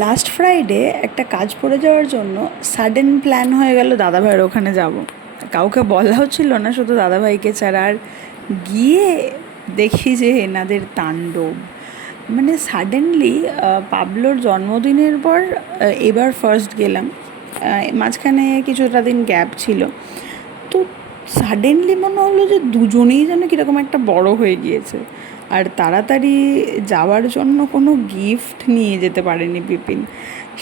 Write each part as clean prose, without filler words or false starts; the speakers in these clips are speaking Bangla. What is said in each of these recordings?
লাস্ট ফ্রাইডে একটা কাজ পড়ে যাওয়ার জন্য সাডেন প্ল্যান হয়ে গেল দাদাভাইয়ের ওখানে যাব। কাউকে বলাও ছিল না, শুধু দাদাভাইকে ছাড়া। আর গিয়ে দেখি যে এনাদের তাণ্ডব, মানে সাডেনলি পাবলোর জন্মদিনের পর এবার ফার্স্ট গেলাম। মাঝখানে কিছুটা দিন গ্যাপ ছিল, তো সাডেনলি মনে হলো যে দুজনেই যেন কীরকম একটা বড় হয়ে গিয়েছে। আর তাড়াতাড়ি যাওয়ার জন্য কোনো গিফট নিয়ে যেতে পারেনি পিপিন,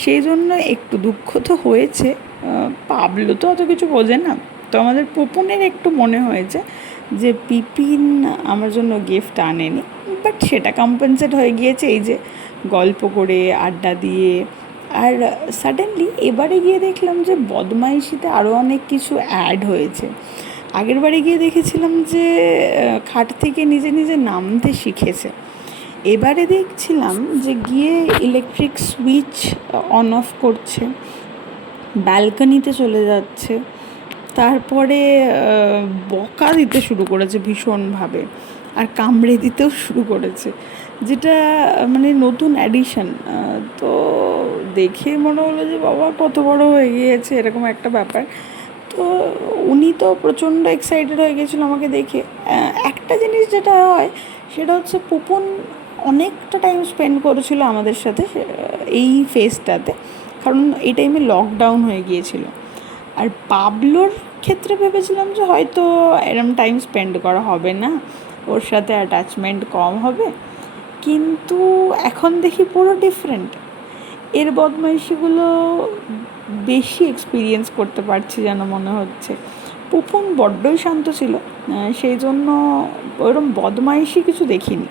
সেই জন্য একটু দুঃখ তো হয়েছে। পাবলো তো অত কিছু বোঝে না, তো আমাদের পুপুনের একটু মনে হয়েছে যে পিপিন আমার জন্য গিফট আনেনি, বাট সেটা কম্পেনসেট হয়ে গিয়েছে এই যে গল্প করে আড্ডা দিয়ে। আর সাডেনলি এবারে গিয়ে দেখলাম যে বদমাইশিতে আরও অনেক কিছু অ্যাড হয়েছে। আগের বারে গিয়ে দেখেছিলাম যে খাট থেকে নিজে নিজে নামতে শিখেছে। এবারে দেখছিলাম যে গিয়ে ইলেকট্রিক সুইচ অন অফ করছে, ব্যালকনিতে চলে যাচ্ছে, তারপরে বকা দিতে শুরু করেছে ভীষণভাবে, আর কামড়ে দিতেও শুরু করেছে, যেটা মানে নতুন অ্যাডিশন। তো দেখে মনে হলো যে বাবা কত বড় হয়ে গিয়েছে, এরকম একটা ব্যাপার। তো উনি তো প্রচণ্ড এক্সাইটেড হয়ে গেছিলো আমাকে দেখে। একটা জিনিস যেটা হয় সেটা হচ্ছে পুপন অনেকটা টাইম স্পেন্ড করেছিল আমাদের সাথে এই ফেজটাতে, কারণ এই টাইমে লকডাউন হয়ে গিয়েছিল। আর পাবলোর ক্ষেত্রে ভেবেছিলাম যে হয়তো এরম টাইম স্পেন্ড করা হবে না, ওর সাথে অ্যাটাচমেন্ট কম হবে, কিন্তু এখন দেখি পুরো ডিফারেন্ট। এর বদমাইশিগুলো বেশি এক্সপিরিয়েন্স করতে পারছি যেন মনে হচ্ছে। পুপুন বড্ডই শান্ত ছিল, সেই জন্য ওইরকম বদমাইশি কিছু দেখিনি।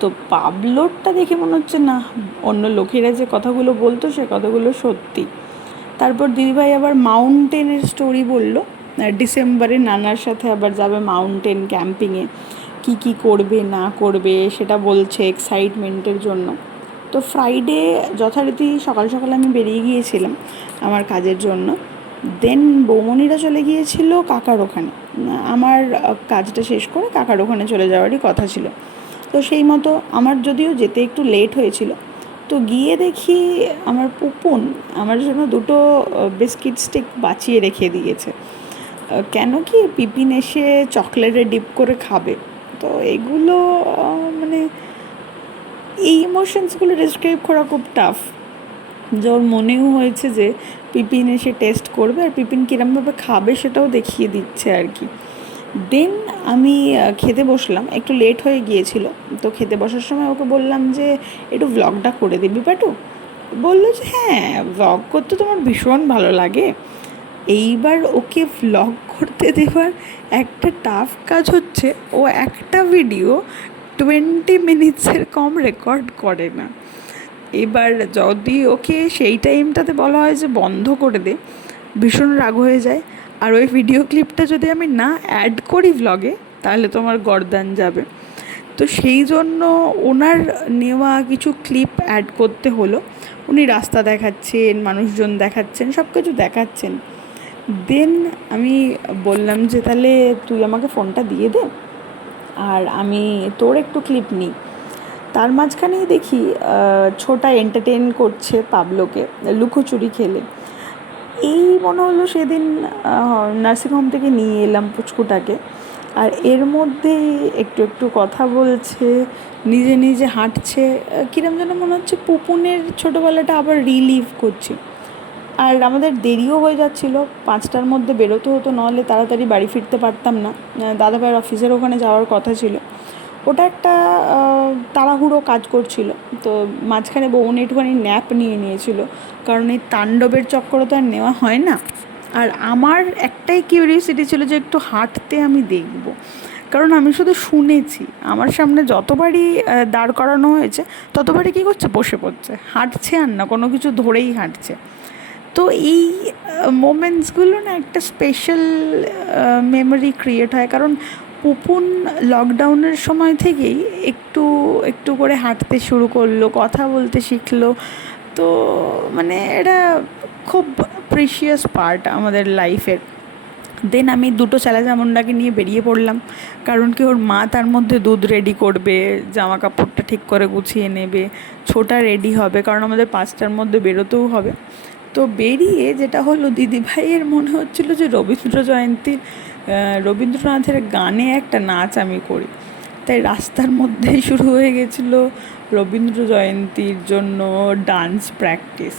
তো পাবলোরটা দেখে মনে হচ্ছে না, অন্য লোকেরা যে কথাগুলো বলতো সে কথাগুলো সত্যি। তারপর দিদিভাই আবার মাউন্টেনের স্টোরি বলল, ডিসেম্বরে নানার সাথে আবার যাবে মাউন্টেন ক্যাম্পিংয়ে, কি কি করবে না করবে সেটা বলছে এক্সাইটমেন্টের জন্য। তো ফ্রাইডে যথারীতি সকাল সকাল আমি বেরিয়ে গিয়েছিলাম আমার কাজের জন্য। দেন বৌমনিরা চলে গিয়েছিল কাকার ওখানে, আমার কাজটা শেষ করে কাকার ওখানে চলে যাওয়ারই কথা ছিল। তো সেই মতো আমার যদিও যেতে একটু লেট হয়েছিল, তো গিয়ে দেখি আমার পুপুন আমার জন্য দুটো বিস্কিট স্টিক বাঁচিয়ে রেখে দিয়েছে। কেন কি পিপিন এসে চকলেটে ডিপ করে খাবে। তো এগুলো মানে এই ইমোশনসগুলো ডিসক্রাইব করা খুব টাফ। ওর মনেও হয়েছে যে পিপিন এসে টেস্ট করবে আর পিপিন কীরমভাবে খাবে সেটাও দেখিয়ে দিচ্ছে আর কি। দেন আমি খেতে বসলাম, একটু লেট হয়ে গিয়েছিল। তো খেতে বসার সময় ওকে বললাম যে একটু ভ্লগটা করে দিবি পাটু। বললো যে হ্যাঁ, ভ্লগ করতে তোমার ভীষণ ভালো লাগে। এইবার ওকে ভ্লগ করতে দেওয়ার একটা টাফ কাজ হচ্ছে, ও একটা ভিডিও 20 মিনিটসের কম রেকর্ড করে না। এবার যদি ওকে সেই টাইমটাতে বলা হয় যে বন্ধ করে দে, ভীষণ রাগ হয়ে যায়। আর ওই ভিডিও ক্লিপটা যদি আমি না অ্যাড করি ভ্লগে, তাহলে তোমার গর্দান যাবে। তো সেই জন্য ওনার নেওয়া কিছু ক্লিপ অ্যাড করতে হলো। উনি রাস্তা দেখাচ্ছেন, মানুষজন দেখাচ্ছেন, সব কিছু দেখাচ্ছেন। দেন আমি বললাম যে তাহলে তুই আমাকে ফোনটা দিয়ে দে আর আমি তোর একটু ক্লিপ নিই। তার মাঝখানেই দেখি ছোটা এন্টারটেন করছে পাবলোকে লুকোচুরি খেলে। এই মনে হলো সেদিন নার্সিংহোম থেকে নিয়ে এলাম পুচকুটাকে, আর এর মধ্যেই একটু একটু কথা বলছে, নিজে নিজে হাঁটছে, কীরকম যেন মনে হচ্ছে পুপুনের ছোটোবেলাটা আবার রিলিভ করছি। আর আমাদের দেরিও হয়ে যাচ্ছিলো, 5টার মধ্যে বেরোতে হতো, নাহলে তাড়াতাড়ি বাড়ি ফিরতে পারতাম না। দাদাভাইয়ের অফিসের ওখানে যাওয়ার কথা ছিল। ওটা একটা তাড়াহুড়ো কাজ করছিল। তো মাঝখানে বৌনি একটুখানি ন্যাপ নিয়ে নিয়েছিল, কারণ এই তাণ্ডবের চক্করে তো আর নেওয়া হয় না। আর আমার একটাই কিউরিওসিটি ছিল যে একটু হাঁটতে আমি দেখব, কারণ আমি শুধু শুনেছি। আমার সামনে যতবারই দাঁড় করানো হয়েছে ততবারই কী করছে, বসে পড়ছে, হাঁটছে, আর না কোনো কিছু ধরেই হাঁটছে। তো এই মোমেন্টসগুলো না একটা স্পেশাল মেমোরি ক্রিয়েট হয়, কারণ পুপুন লকডাউনের সময় থেকেই একটু একটু করে হাঁটতে শুরু করলো, কথা বলতে শিখলো। তো মানে এটা খুব প্রিশিয়াস পার্ট আমাদের লাইফের। দেন আমি দুটো চেলা চামুন্ডাকে নিয়ে বেরিয়ে পড়লাম, কারণ কি ওর মা তার মধ্যে দুধ রেডি করবে, জামা কাপড়টা ঠিক করে গুছিয়ে নেবে, ছোটা রেডি হবে, কারণ আমাদের 5টার মধ্যে বেরোতেও হবে। তো বেরিয়ে যেটা হলো, দিদিভাইয়ের মনে হচ্ছিলো যে রবীন্দ্রনাথের গানে একটা নাচ আমি করি। তাই রাস্তার মধ্যেই শুরু হয়ে গেছিলো রবীন্দ্র জয়ন্তীর জন্য ডান্স প্র্যাকটিস।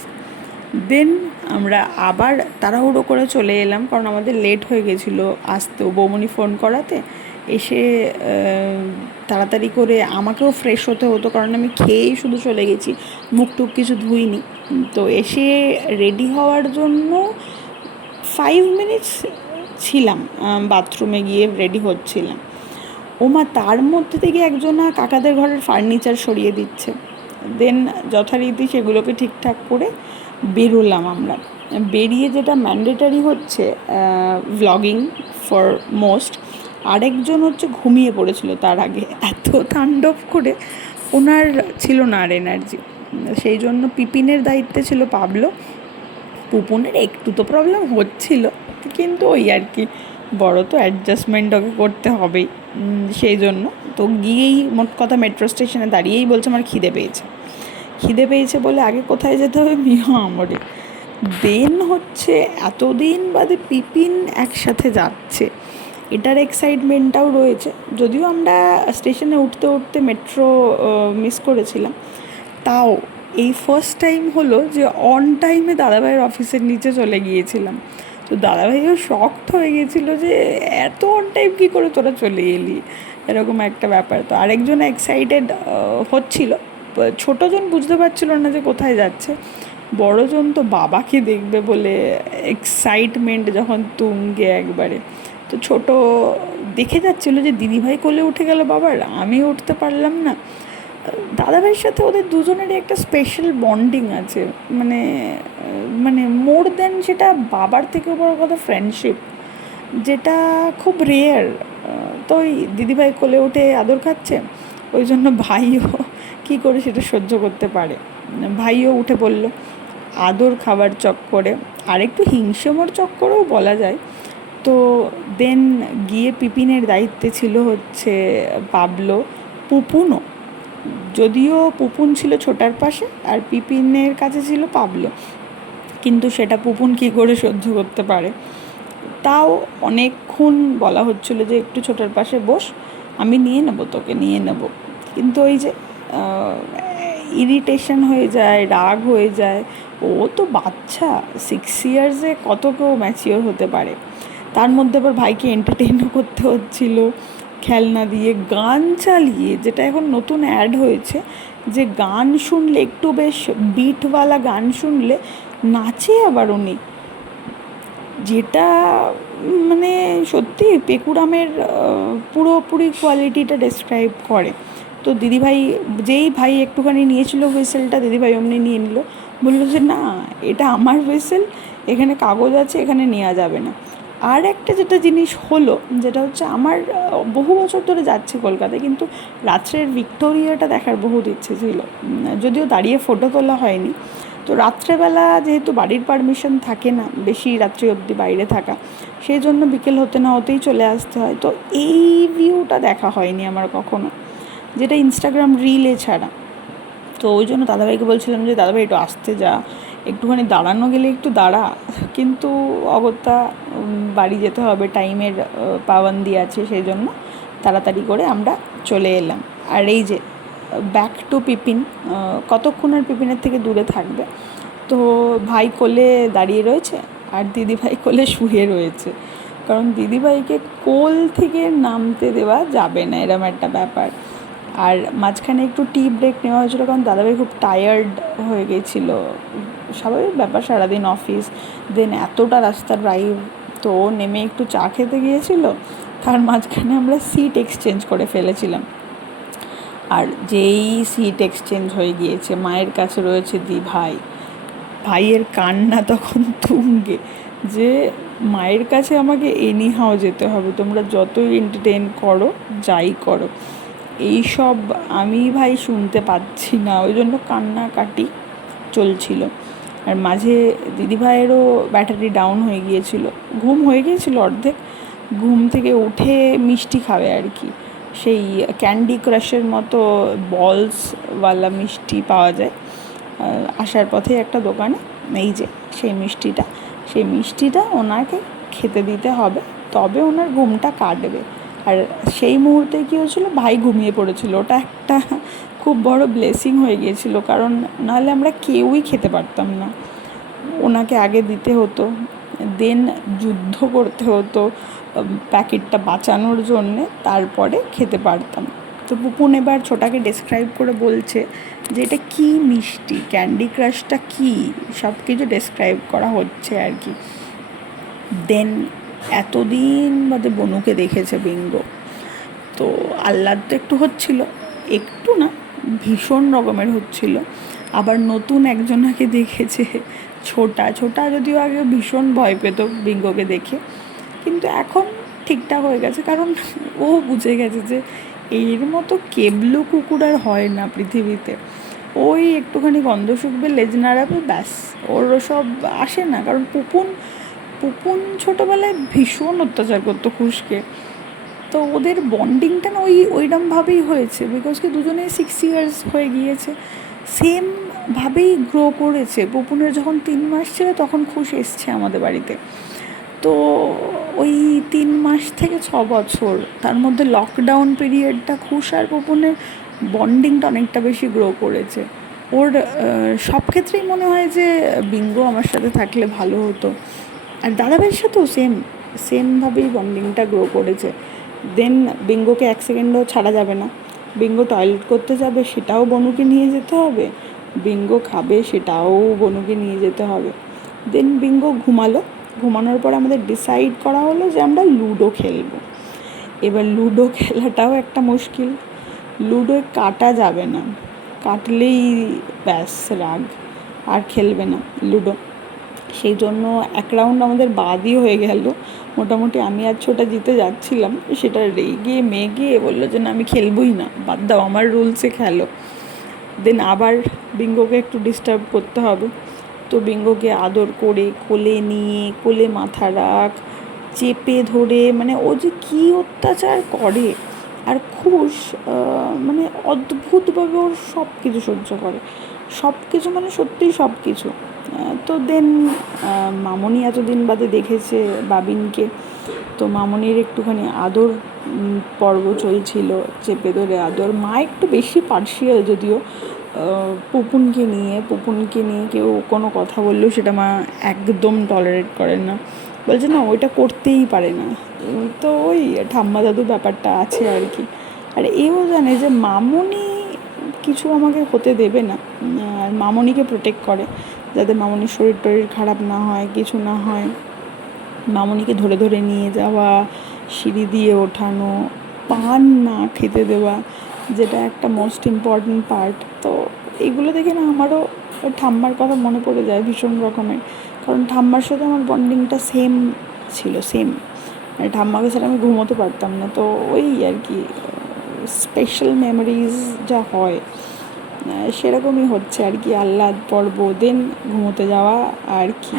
দেন আমরা আবার তাড়াহুড়ো করে চলে এলাম, কারণ আমাদের লেট হয়ে গেছিলো আসতেও, বৌমনি ফোন করাতে। এসে তাড়াতাড়ি করে আমাকেও ফ্রেশ হতে হতো, কারণ আমি খেয়েই শুধু চলে গেছি, মুখ টুক কিছু ধুইনি। তো এসে রেডি হওয়ার জন্য 5 মিনিটস ছিলাম, বাথরুমে গিয়ে রেডি হচ্ছিলাম। ওমা, তার মধ্যে থেকে একজনা কাকাদের ঘরের ফার্নিচার সরিয়ে দিচ্ছে। দেন যথারীতি সেগুলোকে ঠিকঠাক করে বেরোলাম আমরা। বেরিয়ে যেটা ম্যান্ডেটারি হচ্ছে ভ্লগিং ফর মোস্ট, আরেকজন হচ্ছে ঘুমিয়ে পড়েছিল তার আগে, এত তাণ্ডব করে ওনার ছিল না আর এনার্জি। সেই জন্য পিপিনের দায়িত্বে ছিল পাবলো। পুপুনের একটু তো প্রবলেম হচ্ছিল, কিন্তু ওই আর কি, বড় তো অ্যাডজাস্টমেন্ট ওকে করতে হবেই। সেই জন্য তো গিয়েই মোট কথা মেট্রো স্টেশনে দাঁড়িয়েই বলছে আমার খিদে পেয়েছে বলে আগে কোথায় যেতে হবে, আমরে। দেন হচ্ছে এতদিন বাদে পিপিন একসাথে যাচ্ছে, এটার এক্সাইটমেন্টটাও রয়েছে। যদিও আমরা স্টেশনে উঠতে উঠতে মেট্রো মিস করেছিলাম, তাও এই ফার্স্ট টাইম হলো যে অন টাইমে দাদাভাইয়ের অফিসের নিচে চলে গিয়েছিলাম। তো দাদাভাইও শকড হয়ে গেছিলো যে এত অন টাইম কী করে তোরা চলে এলি, এরকম একটা ব্যাপার। তো আরেকজন এক্সাইটেড হচ্ছিল, ছোটোজন বুঝতে পারছিল না যে কোথায় যাচ্ছে, বড়জন তো বাবাকে দেখবে বলে এক্সাইটমেন্ট যখন তুঙ্গে একবারে। তো ছোটো দেখে যাচ্ছিলো যে দিদিভাই কোলে উঠে গেল বাবার, আমি উঠতে পারলাম না। দাদাভাইয়ের সাথে ওদের দুজনেরই একটা স্পেশাল বন্ডিং আছে, মানে মানে মোর দেন সেটা বাবার থেকেও বড় কথা ফ্রেন্ডশিপ, যেটা খুব রেয়ার। তো ওই দিদিভাই কোলে উঠে আদর খাচ্ছে, ওই জন্য ভাইও কী করে সেটা সহ্য করতে পারে, ভাইও উঠে পড়লো আদর খাবার চক্করে, আর একটু হিংসেমোর চক্করেও বলা যায়। তো দেন গিয়ে পিপিনের দায়িত্বে ছিল হচ্ছে পাবলো, পুপুনও, যদিও পুপুন ছিল ছোটার পাশে আর পিপিনের কাছে ছিল পাবলো, কিন্তু সেটা পুপুন কী করে সহ্য করতে পারে। তাও অনেকক্ষণ বলা হচ্ছিলো যে একটু ছোটার পাশে বস, আমি নিয়ে নেবো তোকে, নিয়ে নেবো। কিন্তু ওই যে ইরিটেশন হয়ে যায়, রাগ হয়ে যায়। ও তো বাচ্চা, 6 ইয়ার্সে কত কেউ ম্যাচিওর হতে পারে। তার মধ্যে আবার ভাইকে এন্টারটেইনও করতে হচ্ছিলো খেলনা দিয়ে, গান চালিয়ে, যেটা এখন নতুন অ্যাড হয়েছে যে গান শুনলে, একটু বেশ বিটওয়ালা গান শুনলে নাচে আবার উনি, যেটা মানে সত্যি পেকুরামের পুরোপুরি কোয়ালিটিটা ডেসক্রাইব করে। তো দিদিভাই, যেই ভাই একটুখানি নিয়েছিল হুইসেলটা, দিদিভাই অমনি নিয়ে নিল, বললো যে না, এটা আমার হুইসেল, এখানে কাগজ আছে, এখানে নেওয়া যাবে না। আর একটা যেটা জিনিস হলো, যেটা হচ্ছে আমার বহু বছর ধরে যাচ্ছি কলকাতায়, কিন্তু রাত্রের ভিক্টোরিয়াটা দেখার বহুত ইচ্ছে ছিল, যদিও দাঁড়িয়ে ফটো তোলা হয়নি। তো রাত্রেবেলা যেহেতু বাড়ির পারমিশন থাকে না বেশি রাত্রি অবধি বাইরে থাকা, সেই জন্য বিকেল হতে না হতেই চলে আসতে হয়। তো এই ভিউটা দেখা হয়নি আমার কখনো, যেটা ইনস্টাগ্রাম রিলে ছাড়া। তো ওই জন্য দাদাভাইকে বলছিলাম যে দাদাভাই একটু আসতে যা, একটুখানি দাঁড়ানো গেলে একটু দাঁড়া, কিন্তু অগত্যা বাড়ি যেতে হবে, টাইমের পাবন্দি আছে, সেই জন্য তাড়াতাড়ি করে আমরা চলে এলাম। আর এই যে ব্যাক টু পিপিন, কতক্ষণ আর পিপিনের থেকে দূরে থাকবে। তো ভাই কোলে দাঁড়িয়ে রয়েছে আর দিদিভাই কোলে শুয়ে রয়েছে, কারণ দিদিভাইকে কোল থেকে নামতে দেওয়া যাবে না, এরম একটা ব্যাপার। আর মাঝখানে একটু টি ব্রেক নেওয়া হয়েছিলো, কারণ দাদাভাই খুব টায়ার্ড হয়ে গেছিলো, স্বাভাবিক ব্যাপার, সারাদিন অফিস, দেন এতটা রাস্তা ড্রাইভ, তো নেমে একটু চা খেতে গিয়েছিলো, তার মাঝখানে আমরা সিট এক্সচেঞ্জ করে ফেলেছিলাম। আর যেই সিট এক্সচেঞ্জ হয়ে গিয়েছে, মায়ের কাছে রয়েছে ভাই, ভাইয়ের কান্না তখন তুঙ্গে, যে মায়ের কাছে আমাকে এনিহাও যেতে হবে, তোমরা যতই এন্টারটেইন করো, যাই করো, এইসব আমি ভাই শুনতে পাচ্ছি না, ওই জন্য কান্নাকাটি চলছিল। আর মাঝে দিদিভাইয়েরও ব্যাটারি ডাউন হয়ে গিয়েছিল, ঘুম হয়ে গিয়েছিল অর্ধেক, ঘুম থেকে উঠে মিষ্টি খাবে আর কি, সেই ক্যান্ডি ক্রাশের মতো বলসওয়ালা মিষ্টি পাওয়া যায় আসার পথে একটা দোকানে, এই যে সেই মিষ্টিটা ওনাকে খেতে দিতে হবে, তবে ওনার ঘুমটা কাটবে। আর সেই মুহূর্তে কী হয়েছিল, ভাই ঘুমিয়ে পড়েছিল, ওটা একটা খুব বড় ব্লেসিং হয়ে গিয়েছিল, কারণ নাহলে আমরা কেউই খেতে পারতাম না। ওনাকে আগে দিতে হতো, দেন যুদ্ধ করতে হতো প্যাকেটটা বাঁচানোর জন্যে, তারপরে খেতে পারতাম। তো পুপুন এবার ছোটাকে ডেসক্রাইব করে বলছে যে এটা কী মিষ্টি, ক্যান্ডি ক্রাশটা কী, সব কিছু ডেসক্রাইব করা হচ্ছে আর কি। দেন এতদিন বাদে বনুকে দেখেছে বিঙ্গো, তো আহ্লাদ তো একটু হচ্ছিল, একটু না ভীষণ রকমের হচ্ছিল। আবার নতুন একজনাকে দেখেছে, ছোটা যদিও আগে ভীষণ ভয় পেত বিঙ্গোকে দেখে, কিন্তু এখন ঠিকঠাক হয়ে গেছে, কারণ ও বুঝে গেছে যে এর মতো কেবলু কুকুর আর হয় না পৃথিবীতে। ওই একটুখানি গন্ধ শুকবে, লেজ নাড়াবে, ব্যাস, ওর সব আসে না। কারণ পুপুন ছোটোবেলায় ভীষণ অত্যাচার করতো খুশকে, তো ওদের বন্ডিংটা না ওইরমভাবেই হয়েছে, বিকজ কি দুজনেই 6 years হয়ে গিয়েছে, সেমভাবেই গ্রো করেছে। পুপুনের যখন 3 মাস ছিল তখন খুশ এসছে আমাদের বাড়িতে, তো ওই 3 মাস থেকে 6 বছর, তার মধ্যে লকডাউন পিরিয়ডটা খুশ আর পুপুনের বন্ডিংটা অনেকটা বেশি গ্রো করেছে। ওর সব ক্ষেত্রেই মনে হয় যে বিঙ্গো আমার সাথে থাকলে ভালো হতো, আর দাদাভাইয়ের সাথেও সেমভাবেই বন্ডিংটা গ্রো করেছে। দেন বিঙ্গোকে 1 সেকেন্ডও ছাড়া যাবে না, বিঙ্গো টয়লেট করতে যাবে সেটাও বনুকে নিয়ে যেতে হবে, বিঙ্গো খাবে সেটাও বনুকে নিয়ে যেতে হবে। দেন বিঙ্গো ঘুমানোর পর আমাদের ডিসাইড করা হলো যে আমরা লুডো খেলবো। এবার লুডো খেলাটাও একটা মুশকিল, লুডোয় কাটা যাবে না, কাটলেই ব্যাস রাগ, আর খেলবে না লুডো। সেই জন্য 1 রাউন্ড আমাদের বাদই হয়ে গেল, মোটামুটি আমি আর ছোটা জিতে যাচ্ছিলাম, সেটা রেগে মেগে বললো যে না আমি খেলবই না, বাদ দাও, আমার রুলসে খেলো। দেন আবার বিঙ্গোকে একটু ডিস্টার্ব করতে হবে, তো বিঙ্গোকে আদর করে কোলে নিয়ে, কোলে মাথা রাখ, চেপে ধরে, মানে ও যে কী অত্যাচার করে। আর খুশ মানে অদ্ভুতভাবে ওর সব কিছু সহ্য করে, সব কিছু মানে সত্যিই সব কিছু। তো দেন মামনি এতদিন বাদে দেখেছে বাবিনকে, তো মামনির একটুখানি আদর পর্ব চলছিল, চেপে ধরে আদর। মা একটু বেশি পার্শিয়াল যদিও পুপুনকে নিয়ে কেউ কোনো কথা বললেও সেটা মা একদম টলারেট করেন না, বলছে না ওইটা করতেই পারে না। তো ওই ঠাম্মা দাদু ব্যাপারটা আছে আর কি। আর এও জানে যে মামনি কিছু আমাকে হতে দেবে না, আর মামনিকে প্রোটেক্ট করে যাতে মামনির শরীর খারাপ না হয়, কিছু না হয়। মামনিকে ধরে ধরে নিয়ে যাওয়া, সিঁড়ি দিয়ে ওঠানো, পান না খেতে দেওয়া, যেটা একটা মোস্ট ইম্পর্ট্যান্ট পার্ট। তো এইগুলো দেখে না আমারও ঠাম্মার কথা মনে পড়ে যায় ভীষণ রকমের, কারণ ঠাম্মার সাথে আমার বন্ডিংটা ছিল মানে ঠাম্মাকে ছাড়া আমি ঘুমোতে পারতাম না। তো ওই আর কি স্পেশাল মেমোরিজ যা হয় সেরকমই হচ্ছে আর কি, আহ্লাদ পর্ব, দেন ঘুমোতে যাওয়া আর কি।